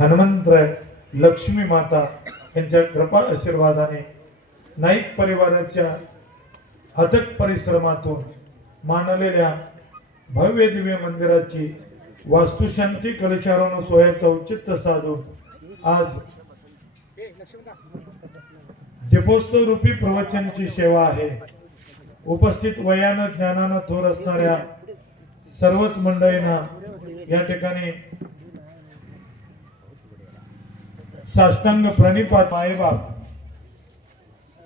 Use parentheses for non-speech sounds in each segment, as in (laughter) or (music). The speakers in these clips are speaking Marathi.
हनुमंतराय लक्ष्मी माता यांच्या कृपा आशीर्वादाने नाईक परिवाराच्या अथक परिश्रमातून मानलेल्या भव्य दिव्य मंदिराची वास्तुशांती कलचारोन सोहळ्याचं औचित्य साधून आज दीपोत्सव रूपी प्रवचनची सेवा आहे. उपस्थित वयानं ज्ञानानं थोर असणाऱ्या सर्वच मंडळींना या ठिकाणी साष्टांग प्रणिपात मायबाप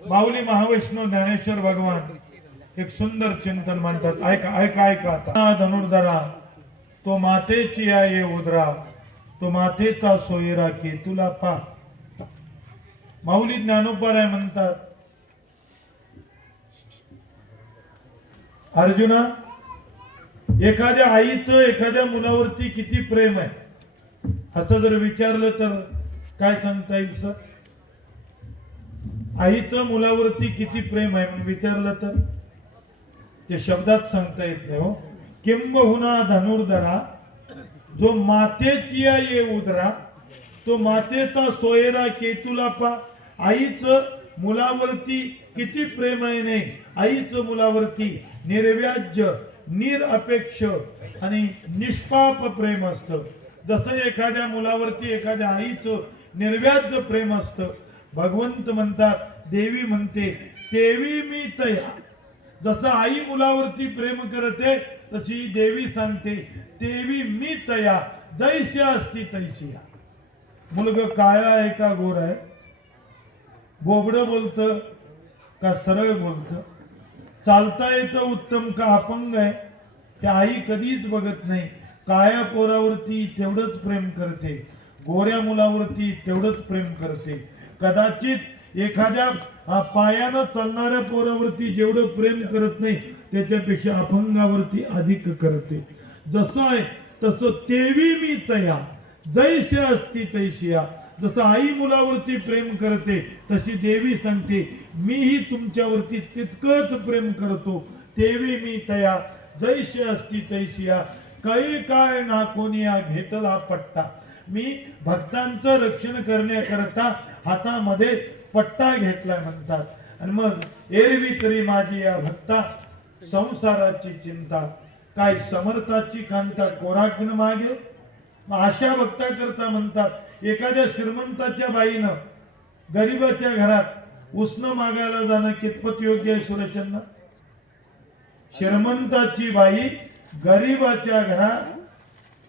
माऊली महावैष्णव ज्ञानेश्वर भगवान एक सुंदर चिंतन म्हणतात ऐका ऐका ऐका धनुर्धरा तो मातेची आहे उदरा तो मातेचा सोयरा की तुला पा. माऊली ज्ञानोबराय म्हणतात अर्जुना एखाद्या आईचं एखाद्या मुलावरती किती प्रेम आहे? असं जर विचारलं तर काय सांगता येईल सर? आईचं मुलावरती किती प्रेम आहे म्हणून विचारलं तर? ते शब्दात सांगता येत नाही हो. किंबहुना धनुर्धरा जो मातेची ये उदरा तो मातेचा सोयरा केतुला पा. आईचं मुलावरती किती प्रेम आहे नाही आईचं मुलावरती निर्व्याज्य निरअपेक्ष आणि निष्पाप प्रेम असतं. जसं एखाद्या मुलावरती एखाद्या आईचं निर्व्याज प्रेम असतं. भगवंत म्हणतात देवी म्हणते देवी मी तया. जसं आई मुलावरती प्रेम करते तशी देवी सांगते देवी मी तया जैशी असती तैशी या. मुलग काया आहे का गोर आहे? बोबड बोलत का सरळ बोलत? चालता येतं उत्तम का अपंग आहे? ते आई कधीच बघत नाही. काया पोरावरती तेवढंच प्रेम करते. गोऱ्या मुलावरती तेवढंच प्रेम करते. कदाचित एखाद्या पायानं चालणाऱ्या पोरावरती जेवढं प्रेम करत नाही त्याच्यापेक्षा अपंगावरती अधिक करते. जसं आहे तसं तेवी मी तया. जैसे असती तैशिया जसं आई मुलावरती प्रेम करते तशी देवी सांगते मीही तुमच्यावरती तितकंच प्रेम करतो. तेवी मी तया. जैसे असती तैशिया काही काय ना कोणी घेतला पट्टा. मी भक्तांचं रक्षण करण्याकरता हातामध्ये पट्टा घेतला म्हणतात. आणि मग एरवी तरी माझी या भक्ता संसाराची चिंता. काय समर्थाची कांता कोराग्न मागे. अशा भक्ता करता म्हणतात एखाद्या श्रीमंताच्या बाईनं गरीबाच्या घरात उष्ण मागायला जाणं कितपत योग्य आहे सुरेशांना श्रीमंताची बाई गरीबाच्या घरात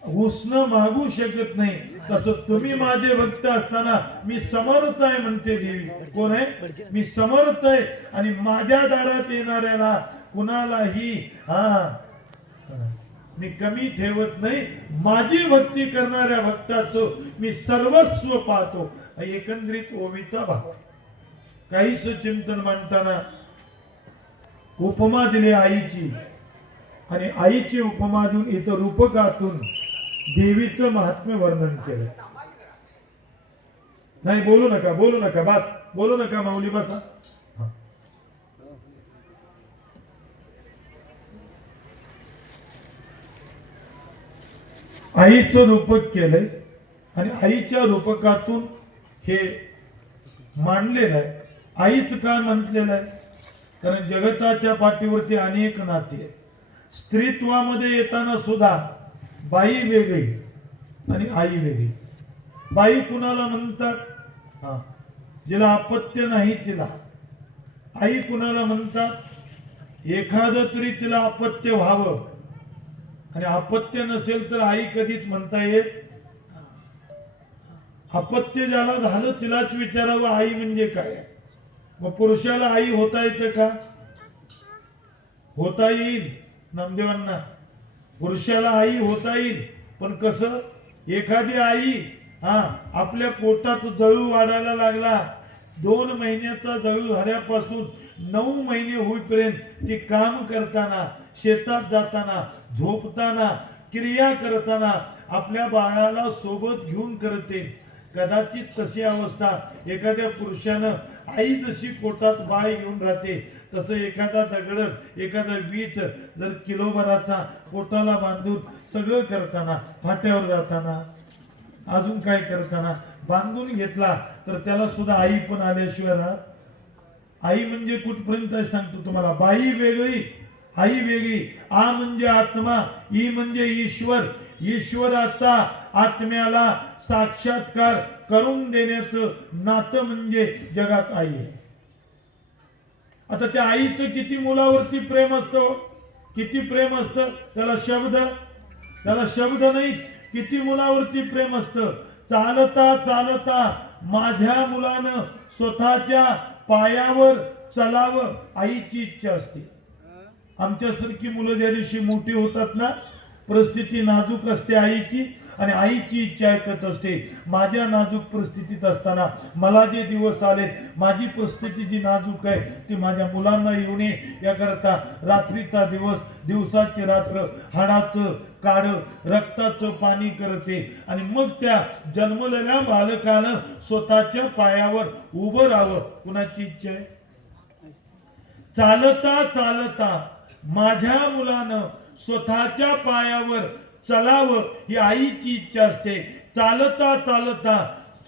उष्ण मागू शकत नाही. तसं तुम्ही माझे भक्त असताना मी समर्थ आहे म्हणते देवी. कोण आहे? मी समर्थ आहे. आणि माझ्या दारात येणाऱ्याला कुणालाही हा मी कमी ठेवत नाही. माझी भक्ती करणाऱ्या भक्ताचं मी सर्वस्व पाहतो. एकंदरीत ओवीचा भाव काहीच चिंतन मांडताना उपमा दिली आईची. आणि आईची उपमा देऊन इथं रूपकातून देवीचं महात्म्य वर्णन केलं. नाही बोलू नका बोलू नका बस बोलू नका माऊली बसा. आईचं रूपक केलंय आणि आईच्या रूपकातून हे मांडलेलं आहे. आईच काय म्हटलेलं आहे? कारण जगताच्या पाठीवरती अनेक नाती आहेत. स्त्रीत्वामध्ये येताना सुद्धा बाई वेगळी आणि आई वेगळी. बाई कुणाला म्हणतात? हा. जिला अपत्य नाही तिला. आई कुणाला म्हणतात? एखादं तरी तिला अपत्य व्हावं. आणि अपत्य नसेल तर आई कधीच म्हणता येत अपत्य ज्याला झालं तिलाच विचारावं आई म्हणजे काय? मग पुरुषाला आई होता येतं का? होता येईल. नामदेवांना पुरुषाला आई होता येईल पण कसं? एखादी आई हा आपल्या पोटात जळू वाढायला लागला. दोन महिन्याचा जळू झाल्यापासून नऊ महिने होईपर्यंत ती काम करताना शेतात जाताना झोपताना क्रिया करताना आपल्या बाळाला सोबत घेऊन करते. कदाचित तशी अवस्था एखाद्या पुरुषानं आई जशी पोटात बाय घेऊन राहते तसं एखादा दगड एखादा वीट जर किलोभराचा पोटाला बांधून सगळं करताना फाट्यावर जाताना अजून काय करताना बांधून घेतला तर त्याला सुद्धा आई पण आल्याशिवाय राहत. आई म्हणजे कुठपर्यंत सांगतो तुम्हाला? बाई वेगळी आई वेगळी. आ म्हणजे आत्मा ई म्हणजे ईश्वर. ईश्वराचा आत्म्याला साक्षात्कार करून देण्याचं नातं म्हणजे जगात आई आहे. आता त्या आईचं किती मुलावरती प्रेम असतो किती प्रेम असतं त्याला शब्द त्याला शब्द नाही किती मुलावरती प्रेम असतं. चालता चालता माझ्या मुलानं स्वतःच्या पायावर चलावं आईची इच्छा असते. आमच्यासारखी मुलं ज्या दिवशी मोठी होतात ना परिस्थिती नाजूक असते आईची आणि आईची इच्छा एकच असते. माझ्या नाजूक परिस्थितीत असताना मला जे दिवस आलेत माझी परिस्थिती जी नाजूक आहे ती माझ्या मुलांना येऊ नये. याकरता रात्रीचा दिवस दिवसाची रात्र हाडाचं काढ रक्ताचं पाणी करते आणि मग त्या जन्मलेल्या बालकानं स्वतःच्या पायावर उभं राहावं. कुणाची इच्छा आहे? चालता चालता माझ्या मुलानं स्वतःच्या पायावर चलावं ही आईची इच्छा असते. चालता चालता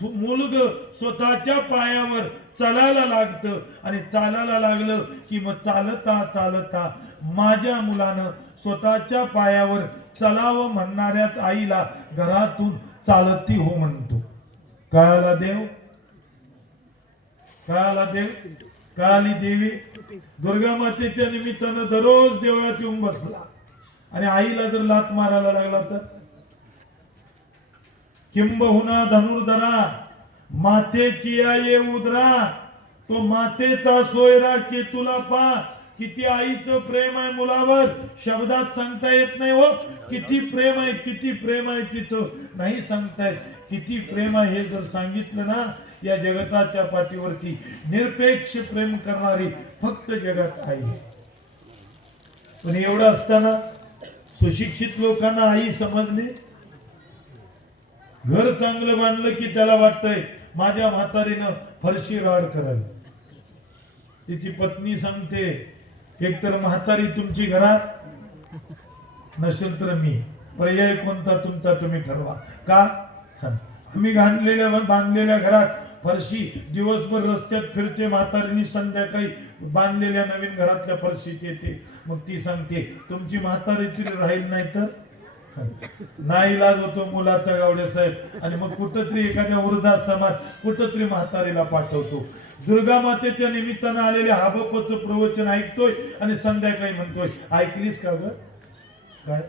मुलग स्वतःच्या पायावर चालायला लागतं आणि चालायला लागलं की मग चालता चालता माझ्या मुलानं स्वतःच्या पायावर चलावं म्हणणाऱ्याच आईला घरातून चालती हो म्हणतो. कळाला देव? कळाला देव? काली देवी? दुर्गा मातेच्या निमित्तानं दररोज देवळात येऊन बसला. आणि आईला जर लात मारायला लागला तर? किंबहुना धनुर्धरा मातेची ये उदरा तो मातेचा सोयरा की तुला पा. किती आईचं प्रेम आहे मुलावर शब्दात सांगता येत नाही हो. किती प्रेम आहे किती प्रेम आहे तिचं. नाही सांगता येत. किती प्रेम आहे हे जर सांगितलं ना या जगताच्या पाठीवरती. निरपेक्ष प्रेम करणारी फक्त जगात आई आहे. पण एवढं असताना सुशिक्षित लोकांना आई समजली. घर चांगलं बांधलं की त्याला वाटतंय माझ्या म्हातारीनं फरशी राड करावी तिची पत्नी सांगते एकतर म्हातारी तुमची घरात नसेल तर मी. पर्याय कोणता तुमचा तुम्ही ठरवा. का? आम्ही घाणलेल्या बांधलेल्या घरात फरशी दिवसभर रस्त्यात फिरते म्हातारीनी संध्याकाळी बांधलेल्या नवीन घरातल्या फरशीत येते. मग ती सांगते तुमची म्हातारी तरी राहील नाही तर? नाही इलाज होतो मुलाचा गावडे साहेब. आणि मग कुठंतरी एखाद्या वृद्धाश्रमात कुठंतरी म्हातारीला पाठवतो. दुर्गा मातेच्या निमित्तानं आलेले हाबपचं प्रवचन ऐकतोय आणि संध्याकाळी म्हणतोय ऐकलीस का ग? काय?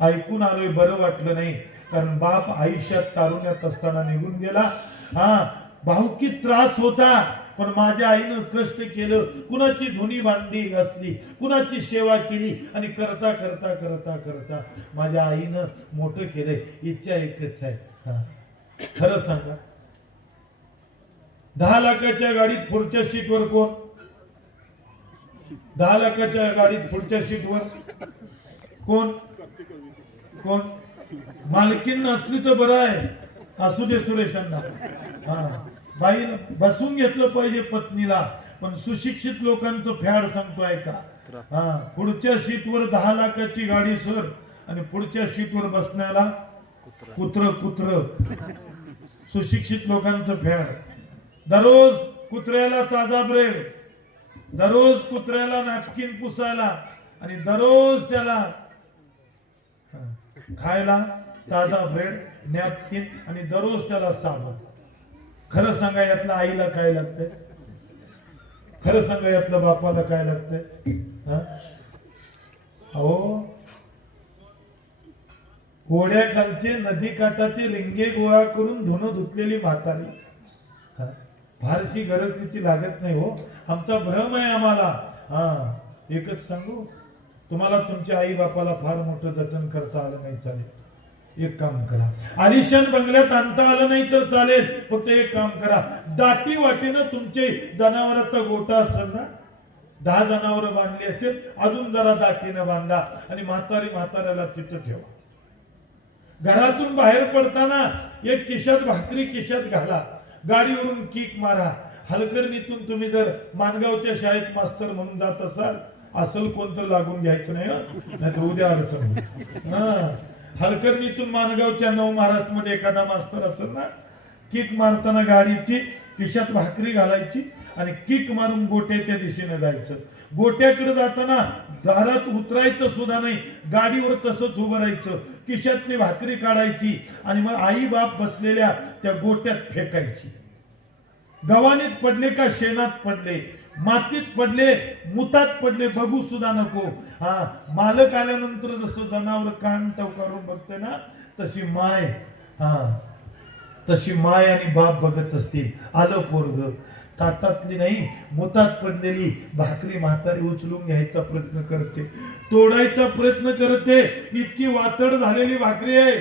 ऐकून आलोय बरं वाटलं नाही. कारण बाप आयुष्यात तारुण्यात असताना निघून गेला. हा भाऊकी त्रास होता. पण माझ्या आईनं कष्ट केलं. कुणाची धुनी भांडी घासली कुणाची सेवा केली आणि करता करता करता करता माझ्या आईनं मोठं केलंय. इच्छा एकच आहे. हा. खरं सांगा. दहा लाखाच्या गाडीत पुढच्या सीटवर कोण? दहा लाखाच्या गाडीत पुढच्या सीटवर कोण? कोण? मालकीन नसली तर बरं आहे. असू दे सुरेशांना हा. बाई बसून घेतलं पाहिजे पत्नीला पण सुशिक्षित लोकांचं फॅड सांगतोय का हा पुढच्या सीटवर दहा लाखाची गाडी सर आणि पुढच्या सीटवर बसण्याला कुत्र कुत्र. सुशिक्षित लोकांचं फॅड. दररोज कुत्र्याला ताजा ब्रेड दररोज कुत्र्याला नॅपकिन पुसायला आणि दररोज त्याला खायला ताजा ब्रेड. नॅपकिन आणि दररोज त्याला साबण. खरं सांगा यातलं आईला काय लागतंय? खरं सांगा यातलं बापाला काय लागतंय? हा? अहो ओढ्याखालचे नदी काठाचे रिंगे गोळा करून धुणं धुतलेली म्हातारी. फारशी गरज तिची लागत नाही हो. आमचा भ्रम आहे आम्हाला. हा. एकच सांगू तुम्हाला तुमच्या आई बापाला फार मोठं जतन करता आलं नाही चालेल. एक काम करा. आलिशान बंगल्यात आणता आलं नाही तर चालेल. फक्त एक काम करा. दाटी वाटीनं तुमचे जनावराचा गोटा असेल ना दहा जनावर बांधली असतील अजून जरा दाटीनं बांधा आणि म्हातारी म्हाताऱ्याला तिथं ठेवा. घरातून बाहेर पडताना एक किशात भाकरी किशात घाला. गाडीवरून किक मारा. हलकर्णीतून तुम्ही जर मानगावच्या शाळेत मास्तर म्हणून जात असाल असल कोणतं लागून घ्यायचं नाही हं? उद्या अडचण हा. हलकर्णीतून मानगावच्या नऊ महाराष्ट्रमध्ये एखादा मास्तर असेल ना किक मारताना गाडीची खिशात भाकरी घालायची आणि किक मारून गोट्याच्या दिशेने जायचं. गोट्याकडे जाताना दारात उतरायचं सुद्धा नाही गाडीवर तसंच उभं राहायचं. खिशातली भाकरी काढायची आणि मग आई बाप बसलेल्या त्या गोट्यात फेकायची. गव्हाणीत पडले का शेणात पडले? मातीत पडले मुतात पडले बघू सुद्धा नको. हा मालक आल्यानंतर जसं जनावर कान टवकारून बघते ना तशी माय हा तशी माय आणि बाप बघत असतील. आलं पोरग. ताटातली नाही मुतात पडलेली भाकरी म्हातारी उचलून घ्यायचा प्रयत्न करते. तोडायचा प्रयत्न करते. इतकी वातड झालेली भाकरी आहे.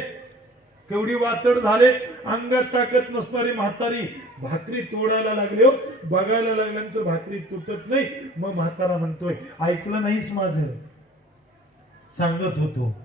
केवढी वातड झाले? अंगात ताकद नसणारी म्हातारी भाकरी तोडायला लागली हो. बघायला लागल्यानंतर भाकरी तुटत नाही. मग म्हातारा म्हणतोय ऐकलं नाहीस माझं. सांगत होतो.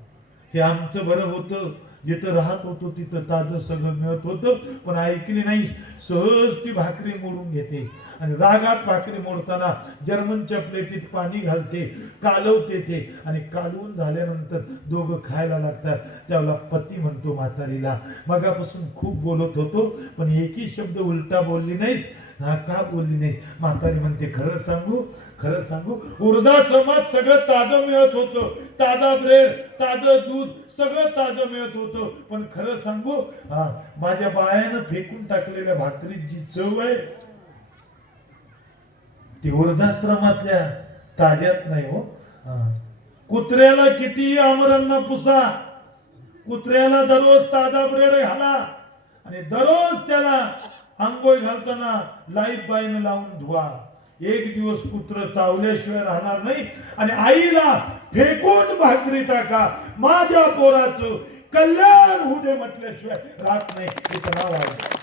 हे आमचं बरं होतं. जिथं राहत होतो तिथं ताजं सगळं मिळत होतं. पण ऐकली नाही सहज ती भाकरी मोडून घेते. आणि रागात भाकरी मोडताना जर्मनच्या प्लेटीत पाणी घालते कालवते ते. आणि कालवून झाल्यानंतर दोघं खायला लागतात. त्याला पती म्हणतो म्हातारीला. मगापासून खूप बोलत होतो पण एकही शब्द उलटा बोलली नाहीस. हा का बोलली नाही म्हातारी म्हणते खरं सांगू खरं सांगू वृद्धाश्रमात सगळं ताजं मिळत होतं. ताजा ब्रेड ताजं दूध सगळं ताजं मिळत होतं. पण खरं सांगू हा माझ्या बायानं फेकून टाकलेल्या भाकरीत जी चव आहे ती वृद्धाश्रमातल्या ताज्यात नाही हो. हा. कुत्र्याला किती आमरांना पुसा. कुत्र्याला दररोज ताजा ब्रेड घाला. आणि दररोज त्याला आंघोळ घालताना लाईफ बाईन लावून धुवा. एक दिवस पुत्र चावल्याशिवाय राहणार नाही. आणि आईला फेकून भाकरी टाका. माझ्या पोराचं कल्याण होऊ दे म्हटल्याशिवाय राहत नाही. तिचं नाव आहे.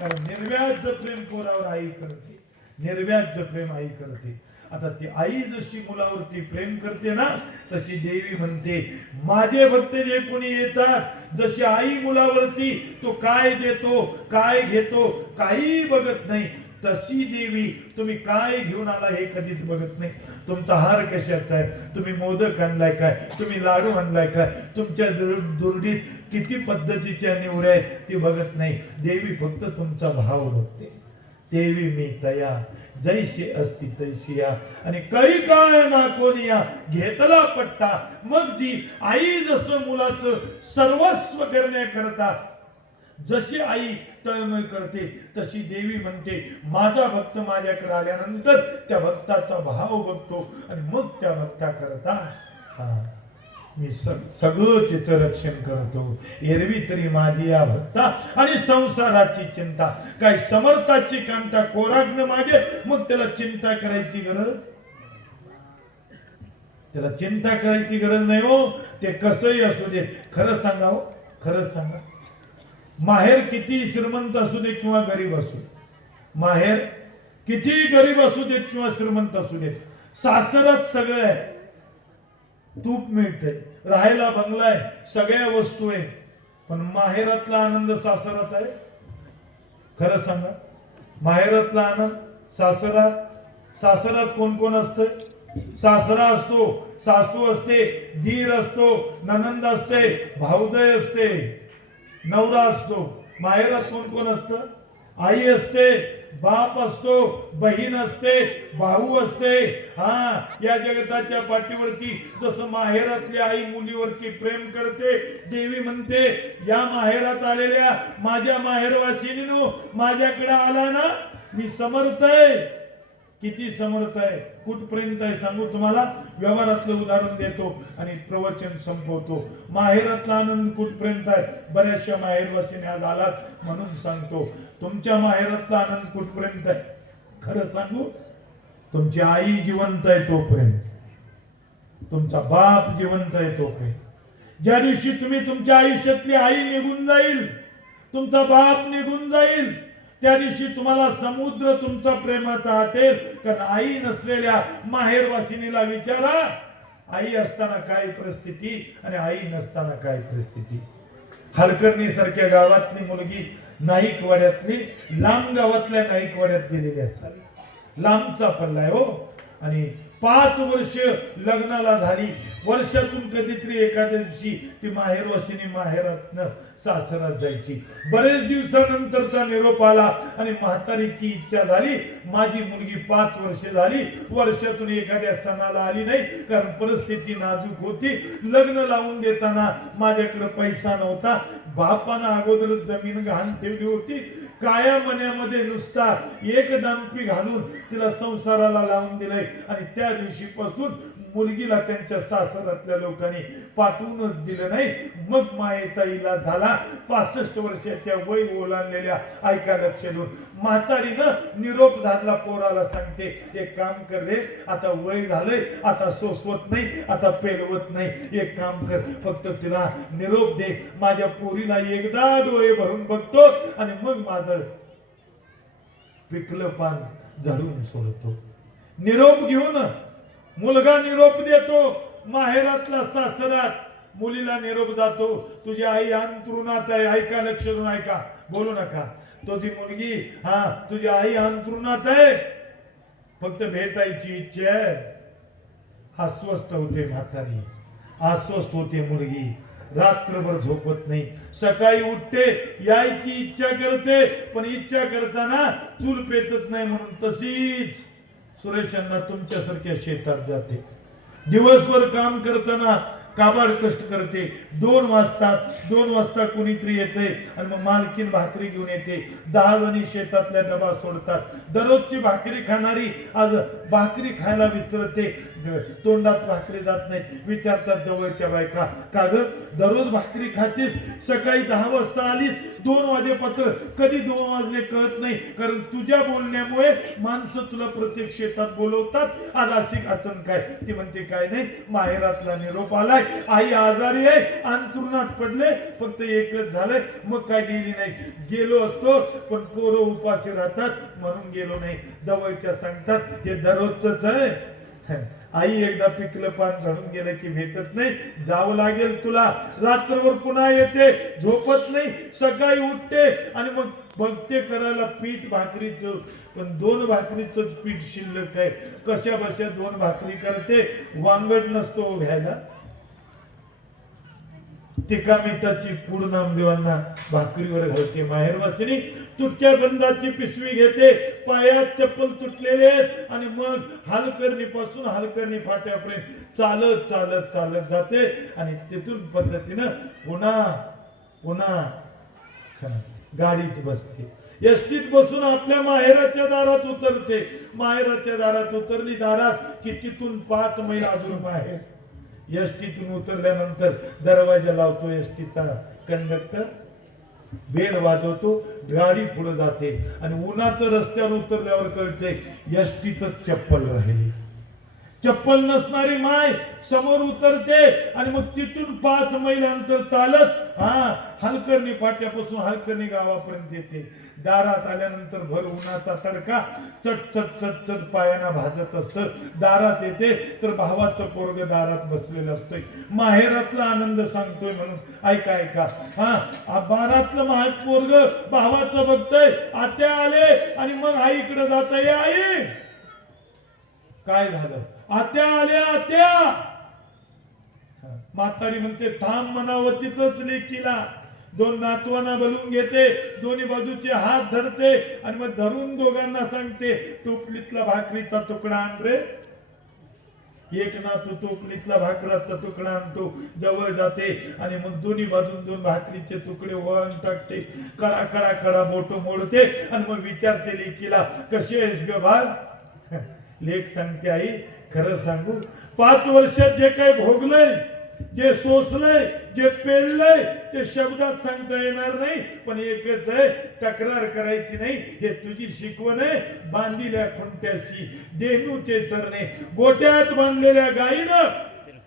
कारण निर्व्याज प्रेम पोरावर आई करते निर्व्याज प्रेम आई करते आता ती आई जशी मुलावरती प्रेम करते ना तशी देवी म्हणते माझे भक्त जे कोणी येतात जशी आई मुलावरती तो काय देतो काय घेतो काही बघत नाही तशी देवी तुम्ही काय घेऊन आला हे कधीच बघत नाही. तुमचा हार कशाचा आहे? तुम्ही मोदक आणलाय काय? तुम्ही लाडू आणलाय काय? तुमच्या दुर्डीत किती पद्धतीच्या निवड्या आहेत ती बघत नाही. देवी फक्त तुमचा भाव बघते. देवी मी तया. जैशी असती तैशी या. आणि काही काय ना कोणी या. घेतला पट्टा. मग ती आई जसं मुलाचं सर्वस्व करण्याकरता जशी आई तळमळ करते तशी देवी म्हणते माझा भक्त माझ्याकडे आल्यानंतर त्या भक्ताचा भाव बघतो आणि मग त्या भक्ता करता. हा. मी सगळं तिचं रक्षण करतो. एरवी तरी माझी या भक्ता आणि संसाराची चिंता. काय समर्थाची कांता कोराग्न मागे मग त्याला चिंता करायची गरज? त्याला चिंता करायची गरज नाही हो. ते कसंही असू दे. खरं सांगा हो. खरं सांगा. माहेर किती श्रीमंत असू दे किंवा गरीब असू माहेर किती गरीब असू देत किंवा श्रीमंत असू देत सासरात सगळं आहे. तूप मिळते राहायला बंगला आहे. सगळ्या वस्तू आहे. पण माहेरातला आनंद सासरात आहे? खरं सांगा. माहेरातला आनंद सासरात सासरात कोण कोण असतं? सासरा असतो सासू असते धीर असतो ननंद असते भाऊदय असते. नवरा असतो माहेरात कोण कोण असतं? आई असते बाप असतो बहीण असते भाऊ असते. हा या जगताच्या पाठीवरती जसं माहेरातली आई मुलीवरती प्रेम करते देवी म्हणते या माहेरात आलेल्या माझ्या माहेरवासिनीनो माझ्याकडे आला ना मी समर्थ आहे. किती समर्थ आहे कुठपर्यंत आहे सांगू तुम्हाला? व्यवहारातलं उदाहरण देतो आणि प्रवचन संपवतो. माहेरातला आनंद कुठपर्यंत आहे? बऱ्याचशा माहेरवासीने आज आलात म्हणून सांगतो. तुमच्या माहेरातला आनंद कुठपर्यंत आहे? खरं सांगू तुमची आई जिवंत आहे तोपर्यंत. तुमचा बाप जिवंत आहे तोपर्यंत. ज्या दिवशी तुम्ही तुमच्या आयुष्यातली आई निघून जाईल तुमचा बाप निघून जाईल त्या दिवशी तुम्हाला समुद्र तुमचा प्रेमाचा आटेल कारण आई नसलेल्या माहेरवासिनीला विचारा आई असताना काय परिस्थिती आणि आई नसताना काय परिस्थिती? हलकर्णी सारख्या गावातली मुलगी नाईकवाड्यातली लांब गावातल्या नाईकवाड्यात दिलेली असावी लांबचा पल्ला हो. आणि पाच वर्ष लग्नाला झाली. वर्षातून कधीतरी एखाद्या दिवशी ती माहेर वशिनी माहेरातनं सासरात जायची. बरेच दिवसानंतरचा निरोप आला आणि म्हातारीची इच्छा झाली. माझी मुलगी पाच वर्ष झाली. वर्षातून एखाद्या सणाला आली नाही कारण परिस्थिती नाजूक होती. लग्न लावून देताना माझ्याकडे पैसा नव्हता. बापानं अगोदर जमीन घाण ठेवली होती. काया मण्यामध्ये नुसता एक डांपी घालून तिला संसाराला लावून दिलंय. आणि त्या दिवशीपासून मुलगीला त्यांच्या सासरातल्या लोकांनी पाठवूनच दिलं नाही. मग मायेचा इलाज झाला. पासष्ट वर्षाच्या वय ओलांडलेल्या ऐका लक्ष देऊन म्हातारीनं निरोप झाला पोराला सांगते. एक काम कर रे आता वय झालंय आता सोसवत नाही आता पेलवत नाही. एक काम कर फक्त तिला निरोप दे. माझ्या पोरीला एकदा डोळे भरून बघतो आणि मग माझं पिकलं पान झाडून सोडतो. निरोप घेऊन मुलगा निरोप देतो माहेरातला सासरात मुलीला निरोप जातो. तुझी आई अंतरुणात आहे. ऐका लक्ष देऊन ऐका. बोलू नका. तो ती मुलगी हा तुझी आई अंतरुणात आहे. फक्त भेटायची इच्छा आहे. अस्वस्थ होते म्हातारी. अस्वस्थ होते मुलगी. रात्रभर झोपत नाही. सकाळी उठते यायची इच्छा करते पण इच्छा करताना चूल पेटत नाही म्हणून तशीच. सुरेशांना तुमच्यासारख्या शेतात जाते. दिवसभर काम करताना काबाड कष्ट करते. दोन वाजतात दोन वाजता कुणीतरी येते आणि मग मालकीन भाकरी घेऊन येते. दहा जणी शेतातल्या डबा सोडतात. दररोजची भाकरी खाणारी आज भाकरी खायला विसरते. तोंडात भाकरी जात नाही विचारतात जवळच्या बायका का ग? दररोज भाकरी खातीस? सकाळी दहा वाजता आलीस? दोन वाजेपत्र कधी दोन वाजले कळत नाही. कारण तुझ्या बोलण्यामुळे माणसं तुला प्रत्येक शेतात बोलवतात. आज अशी अचन काय? ती म्हणते काय नाही. माहेरातला निरोप आलाय. आई आजारी आहे अंतरुणात पडले फक्त एकच झालंय. मग काय गेली नाही. गेलो असतो पण पोरं उपाशी राहतात म्हणून गेलो नाही. जवळच्या सांगतात हे दररोजच आहे. आई एकदा पिकलं पान झडून गेलं की भेटत नाही. जावं लागेल तुला. रात्रभर पुन्हा येते झोपत नाही. सकाळी उठते आणि मग बघते करायला पीठ भाकरीच. पण दोन भाकरीच पीठ शिल्लक आहे. कशा बशा दोन भाकरी करते? वांगड नसतो हो घ्यायला. तिका मिठाची पूड नामदेवांना भाकरीवर घालते. माहेरवासिनी तुटक्या गंधाची पिशवी घेते. पायात चप्पल तुटलेले आहेत आणि मग हालकर्णी पासून हालकर्णी फाट्यापर्यंत चालत चालत चालत जाते. आणि तिथून पद्धतीनं पुन्हा पुन्हा गाडीत बसते. एसटीत बसून आपल्या माहेराच्या दारात उतरते. माहेराच्या दारात उतरली दारात की तिथून पाच मैल अजून माहेर एसटीतून उतरल्यानंतर दरवाजा लावतो एसटीचा कंडक्टर बेल वाजवतो गाडी पुढे जाते. आणि उन्हाचं रस्त्यावर उतरल्यावर कळते एस टीतच चप्पल राहिली. चप्पल नसणारी माय समोर उतरते आणि मग तिथून पाच मैल अंतर चालत हा हलकर्णी पाट्यापासून हलकर्णी गावापर्यंत येते. दारात आल्यानंतर भर उन्हाचा तडका चट चट चट चट पायाना भाजत असत. दारात येते तर भावाचं पोरग दारात बसलेलं असतंय. माहेरातला आनंद सांगतोय म्हणून ऐका ऐका. हा बारातलं माहे पोरग भावाचं बघतय आत्या आले आणि मग आईकडे जात आई काय झालं? आत्या आल्या आत्या! म्हातारी म्हणते थांब म्हणावं तिथंच लेकीला. दोन नातवांना बोलून घेते दोन्ही बाजूचे हात धरते आणि मग धरून दोघांना सांगते टोपलीतला भाकरीचा तुकडा आण रे. एक नातू टोपलीतला भाकराचा तुकडा आणतो जवळ जाते आणि मग दोन्ही बाजून दोन भाकरीचे तुकडे वळण टाकते. कडा कडा कडा बोट मोडते आणि मग विचारते लेकीला कशी आहेस ग बाळ? (laughs) लेख सांगते आई खरं सांगू? पाच वर्षात जे काही भोगलंय जे सोसलंय जे पेललंय ते शब्दात सांगता येणार नाही पण एकच आहे तक्रार करायची नाही हे तुझी शिकवण आहे बांधिल्या खुंट्याशी देनूचे चरणे गोट्यात बांधलेल्या गायीनं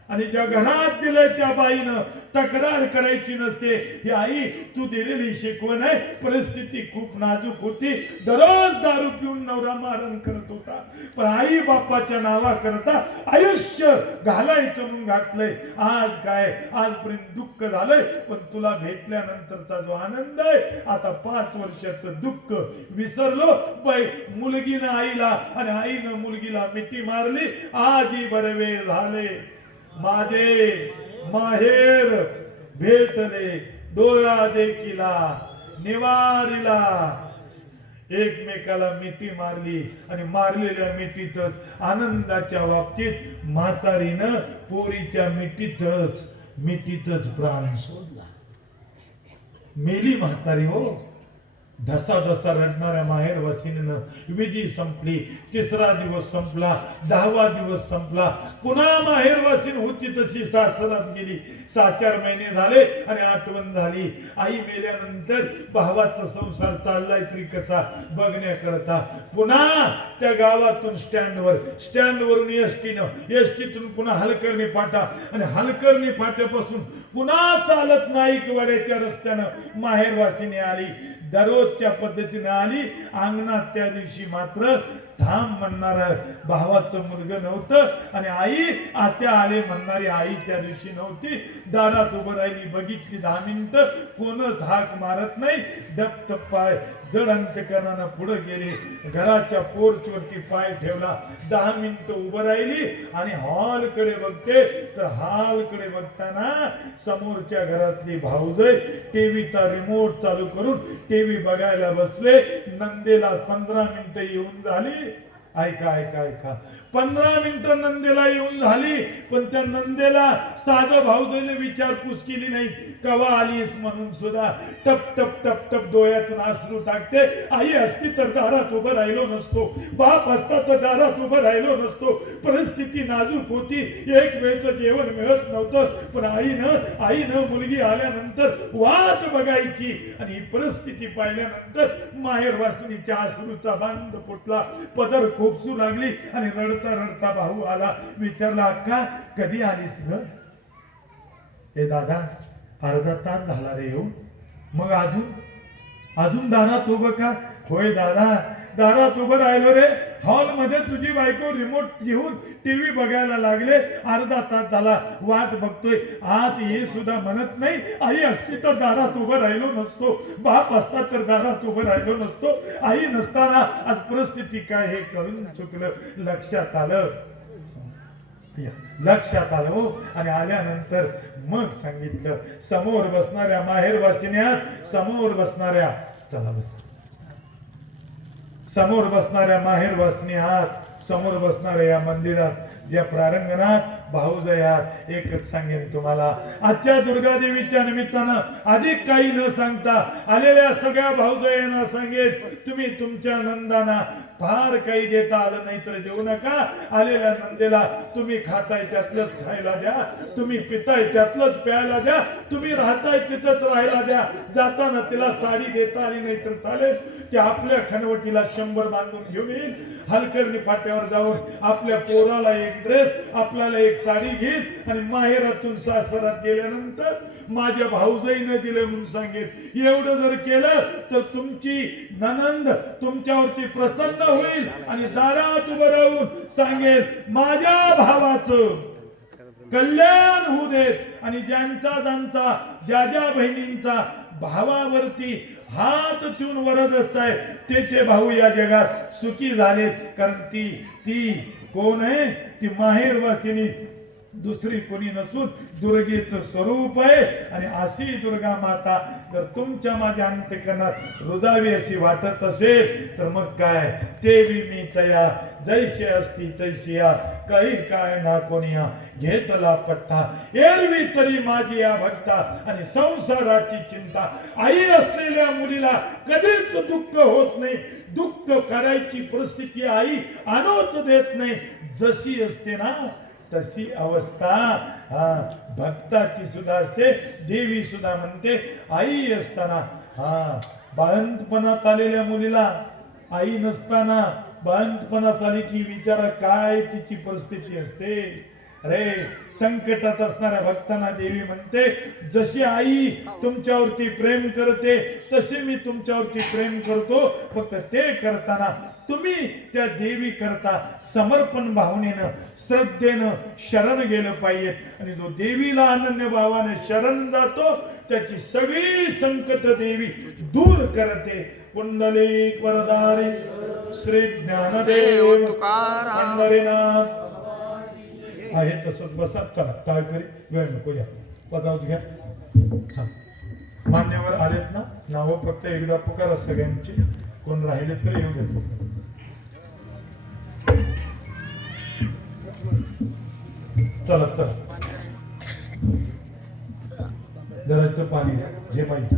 आणि ज्या घरात दिलंय त्या बाईनं तक्रार करायची नसते. ही आई तू दिलेली शिकवण आहे. परिस्थिती खूप नाजूक होती. दररोज दारू पिऊन नवरा मारण करत होता. पण आई बापाच्या नावा करता आयुष्य घालायचं म्हणून घातलंय. आज काय? आजपर्यंत दुःख झालंय. पण तुला भेटल्यानंतरचा जो आनंद आहे आता पाच वर्षाचं दुःख विसरलो. बाई मुलगीनं आईला आणि आईनं मुलगीला मिठी मारली. आजही बरवे झाले माझे माहेर भेटले डोळा देखिला निवारिला. एकमेकाला मिठी मारली आणि मारलेल्या मिठीतच आनंदाच्या बाबतीत म्हातारीनं पोरीच्या मिठीतच मिठीतच प्राण सोडला. मेली म्हातारी हो. धसा धसा रडणाऱ्या माहेर वसिनीनं विधी संपली तिसरा दिवस संपला दहावा दिवस संपला. पुन्हा माहेर वासीन होती तशी सासरात गेली. सहा चार महिने झाले आणि आठवण झाली. आई मेल्यानंतर भावाचा संसार चाललाय तरी कसा बघण्याकरता. पुन्हा त्या गावातून स्टँडवर स्टँडवरून एस टीनं एस टीतून पुन्हा हलकर्णी फाटा आणि हलकर्णी फाट्यापासून पुन्हा चालत नाईकवाड्याच्या रस्त्यानं माहेरवासिनी आली. दररोज दररोजच्या पद्धतीने आली. अंगणात त्या दिवशी मात्र थांब म्हणणार भावाचं मुलग नव्हतं. आणि आई आत्या आले म्हणणारी आई त्या दिवशी नव्हती. दारात उभं राहिली बघितली दहा मिनिटं. कोणच हाक मारत नाही. डप पाय जड अंत्यकरणानं पुढे गेले घराच्या पोर्चवरती पाय ठेवला दहा मिनिटं उभं राहिली आणि हॉलकडे बघते. तर हॉलकडे बघताना समोरच्या घरातली भाऊजय टीव्हीचा रिमोट चालू करून टीव्ही बघायला बसले. नंदेला पंधरा मिनिटं येऊन झाली. ऐका ऐका ऐका. पंधरा मिनिटं नंदेला येऊन झाली पण त्या नंदेला साधं भाऊजईने विचारपूस केली नाही. कवा आलीस म्हणून सुद्धा टप टप टप टप डोळ्यातून आसरू टाकते. आई असती तर दारात उभं राहिलो नसतो. बाप असता तर दारात उभं राहिलो नसतो. परिस्थिती नाजूक होती. एक वेळचं जेवण मिळत नव्हतं. पण आईनं आईनं मुलगी आल्यानंतर वाट बघायची. आणि ही परिस्थिती पाहिल्यानंतर माहेर वासुनीच्या आसरूचा बांध फुटला. पदर खोपसू लागली आणि रडता रडता भाऊ आला. विचारला अक्का कधी आलीस ग? ए दादा अर्धा तास झाला रे येऊ मग अजून? अजून दारात उभं का? होय दादा दारात उभं राहिलो रे. हॉलमध्ये तुझी बायको रिमोट घेऊन टीव्ही बघायला लागले. अर्धा तास झाला वाट बघतोय. आत ये सुद्धा म्हणत नाही. आई असती तर दारात उभं राहिलो नसतो. बाप असता तर दारात उभं राहिलो नसतो. आई नसताना आज परिस्थिती काय हे कळून चुकलं. लक्षात आलं. या, लक्षात आलं हो. आणि आल्यानंतर मग सांगितलं. समोर बसणाऱ्या माहेर वासिन्यात समोर बसणाऱ्या चला बस. समोर बसणाऱ्या माहेर वासनिहात समोर बसणाऱ्या या मंदिरात या प्रारंगणात भाऊजयात एकच सांगेन तुम्हाला. आजच्या दुर्गा देवीच्या निमित्तानं अधिक काही न सांगता आलेल्या सगळ्या भाऊजयांना सांगेन तुम्ही तुमच्या नंदाना फार काही देता आलं नाही तर देऊ नका. आलेल्या नंदेला तुम्ही खाताय त्यातलंच खायला द्या. तुम्ही पिताय त्यातलंच प्यायला द्या. तुम्ही राहताय तिथंच राहायला द्या. जाताना तिला साडी देता आली नाही तर चालेल. ते आपल्या खनवटीला शंभर बांधून घेऊन येईल. हलकर्णी फाट्यावर जाऊन आपल्या पोराला एक ड्रेस आपल्याला एक साडी घेईल आणि माहेरातून सासरात गेल्यानंतर माझ्या भाऊजाईनं दिलं म्हणून सांगेल एवढं जर केलं तर तुमची ननंद तुमच्यावरती प्रसन्न होईल आणि दारात उभं राहून सांगेल माझ्या भावाचं कल्याण होऊ देत. आणि ज्यांचा ज्यांचा ज्या ज्या बहिणींचा भावावरती हात ठेवून वरद असताय ते ते भाऊ या जगात सुखी झालेत. कारण ती ती कोण आहे? ती माहेरवासिनी दुसरी कोणी नसून दुर्गेचं स्वरूप आहे. आणि अशी दुर्गा माता जर तुमच्या माझ्या अंत्यकरणात रुजावी अशी वाटत असेल तर मग काय? देवी मी तया जैसे असती तैशी या काही काय ना कोणी घेतला पट्टा. एरवी तरी माझी या भट्टा. आणि संसाराची चिंता. आई असलेल्या मुलीला कधीच दुःख होत नाही. दुःख करायची परिस्थिती आई आणूच देत नाही. जशी असते ना तशी अवस्था हा भक्ताची सुद्धा असते देवी सुद्धा म्हणते आई असताना हा बाळंतपणात आलेल्या मुलीला आई नसताना बाळंतपणात आली की विचारा काय तिची परिस्थिती असते. अरे संकटात असणाऱ्या भक्तांना देवी म्हणते जशी आई तुमच्यावरती प्रेम करते तसे मी तुमच्यावरती प्रेम करतो फक्त ते करताना तुम्ही त्या देवी करता समर्पण भावनेनं श्रद्धेनं शरण गेलं पाहिजे. आणि जो देवीला अनन्य भावाने शरण जातो त्याची सगळी संकट देवी दूर करते. कुंडलिक वरदारी श्री ज्ञानदेव पंढरीनाथ आहे तसंच बसा. चला काय करी वेळ नको या पदावत घ्या. मान्यवर आलेत ना? नावं फक्त एकदा पुकारा सगळ्यांची. कोण राहिले तर येऊ देतो चला चला. जरा पाणी द्या. हे माहिती